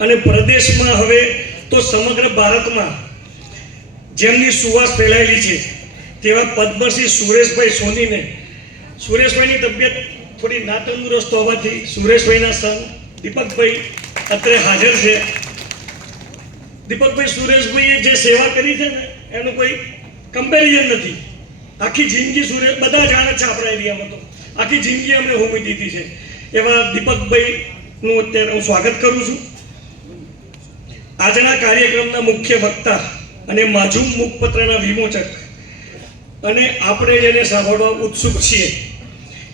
અને પ્રદેશમાં હવે તો સમગ્ર ભારતમાં જેમની સુવાસ ફેલાયેલી છે તેવા પદ્મશ્રી સુરેશભાઈ સોનીને, સુરેશભાઈની તબિયત થોડી નાતંદુરસ્ત હોવાથી સુરેશભાઈના સન દીપકભાઈ અત્રે હાજર છે. દીપકભાઈ, સુરેશભાઈએ જે સેવા કરી છે ને એનું કોઈ કમ્પેરિઝન નથી. આખી જિંદગી સુરેશ બધા જાણે છે આપણા એરિયામાં, તો આખી જિંદગી અમને હોમી દીધી છે. એવા દીપકભાઈનું અત્યારે હું સ્વાગત કરું છું. આજના કાર્યક્રમના મુખ્ય વક્તા અને માજૂમ મુખપત્રના વિમોચક અને આપણે જેને સાંભળવા ઉત્સુક છીએ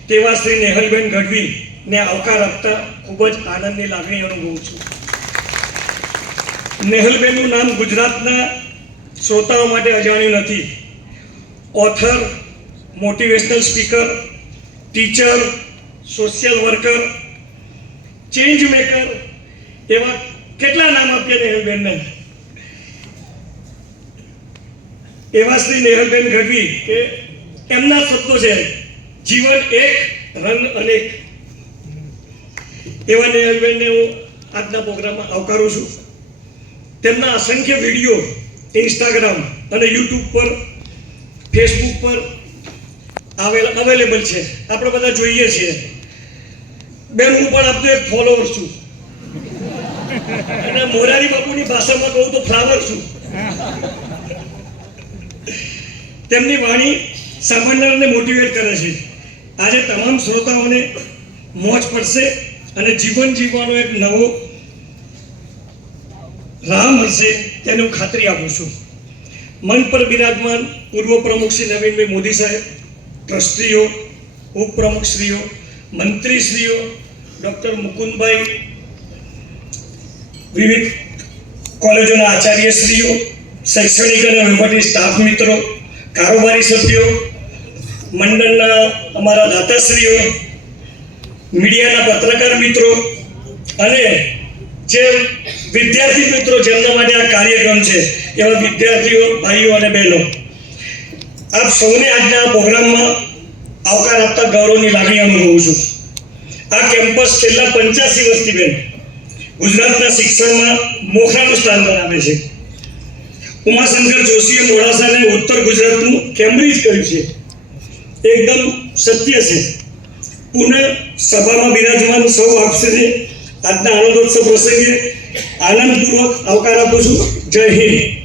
તેવા શ્રી નેહલબેન ગઢવીને આવકાર આપતા ખૂબ જ આનંદની લાગણી અનુભવું છું. નેહલબેનનું નામ ગુજરાતના શ્રોતાઓ માટે અજાણ્યું નથી. Author, motivational speaker, teacher, social worker, change maker, એવા કેટલા નામ આપીએ નેહલબેનને. એવા શ્રી નેહલબેન ગઢવી કે એમના શબ્દો છે, જીવન એક રંગ અનેક. એવા નેહલબેનને હું આજના પ્રોગ્રામમાં આવકારું છું. તેમના અસંખ્ય વિડીયો ઇન્સ્ટાગ્રામ અને યુટ્યુબ પર, ફેસબુક પર અવેલેબલ છે. આપણે બધા જોઈએ છીએ. બેન, હું પણ આપનો એક ફોલોવર છું અને મોરારી બાપુની ભાષામાં કહું તો ફ્લાવર છું. તેમની વાણી સામાન્યને મોટિવેટ કરે છે. આજે તમામ શ્રોતાઓને મોજ પડશે અને જીવન જીવવાનો એક નવો રાહ મળશે તેની હું ખાતરી આપું છું. મંચ પર બિરાજમાન પૂર્વ પ્રમુખ શ્રી નવીનભાઈ મોદી સાહેબ, ટ્રસ્ટીઓ, ઉપપ્રમુખશ્રીઓ, મંત્રીશ્રીઓ, ડૉક્ટર મુકુંદભાઈ, વિવિધ કોલેજોના આચાર્યશ્રીઓ, શૈક્ષણિક અને વહીવટી સ્ટાફ મિત્રો, કારોબારી સભ્યો, મંડળના અમારા દાતાશ્રીઓ, મીડિયાના પત્રકાર મિત્રો અને જે વિદ્યાર્થી મિત્રો જેમના માટે આ કાર્યક્રમ છે એવા વિદ્યાર્થીઓ, ભાઈઓ અને બહેનો, આપ સૌને આજના પ્રોગ્રામમાં આવકાર આપતા ગૌરવની લાગણી અનુભવું છું. આ કેમ્પસ છેલ્લા 85 વર્ષથી બેન ગુજરાતના શિક્ષણમાં મોખરાનું સ્થાન ધરાવે છે. ઉમાશંકર જોશીએ મોડાસાને ઉત્તર ગુજરાતનું કેમ્બ્રિજ કર્યું છે. એકદમ સત્ય છે. પુનઃ સભામાં બિરાજમાન સૌ આપશ્રીને આજના આનંદોત્સવ પ્રસંગે આનંદપૂર્વક આવકાર આપું છું. જય હિન્દ.